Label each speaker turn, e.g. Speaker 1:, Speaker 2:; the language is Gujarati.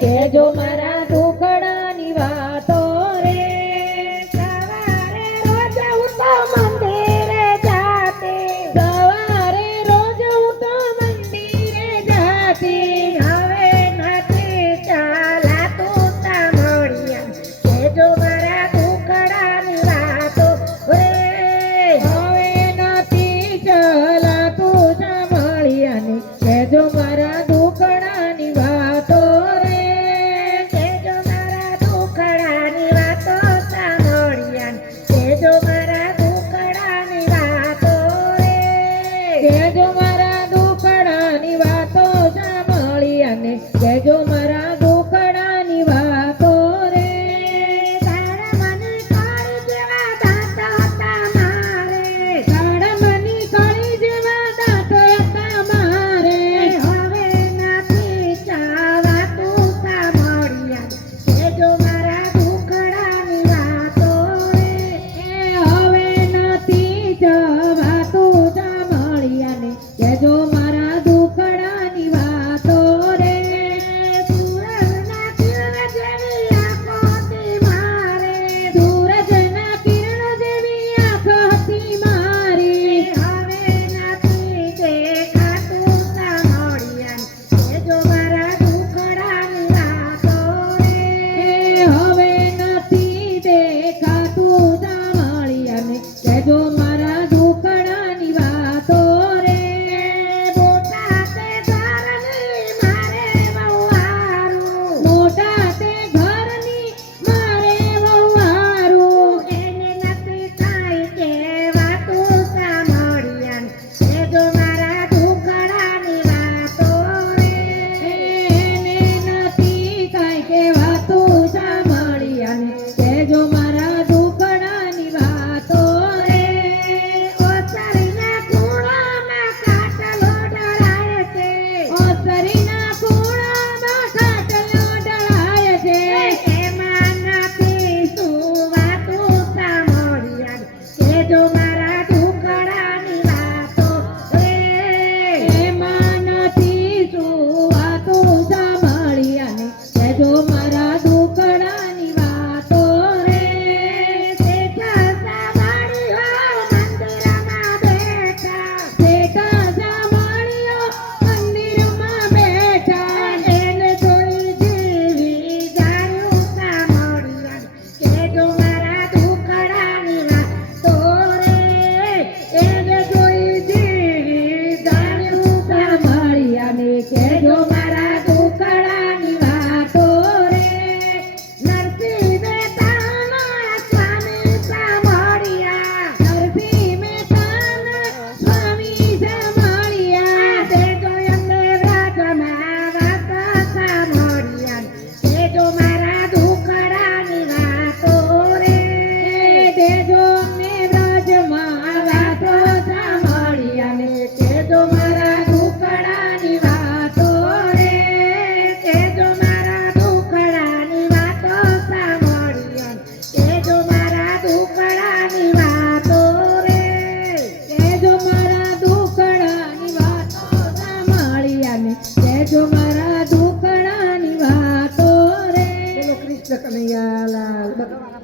Speaker 1: કેજો મારા દુખડાની વાતો જો મારા દુખડાની વાતો રે.
Speaker 2: કૃષ્ણ કનૈયા લાલ ભગવાન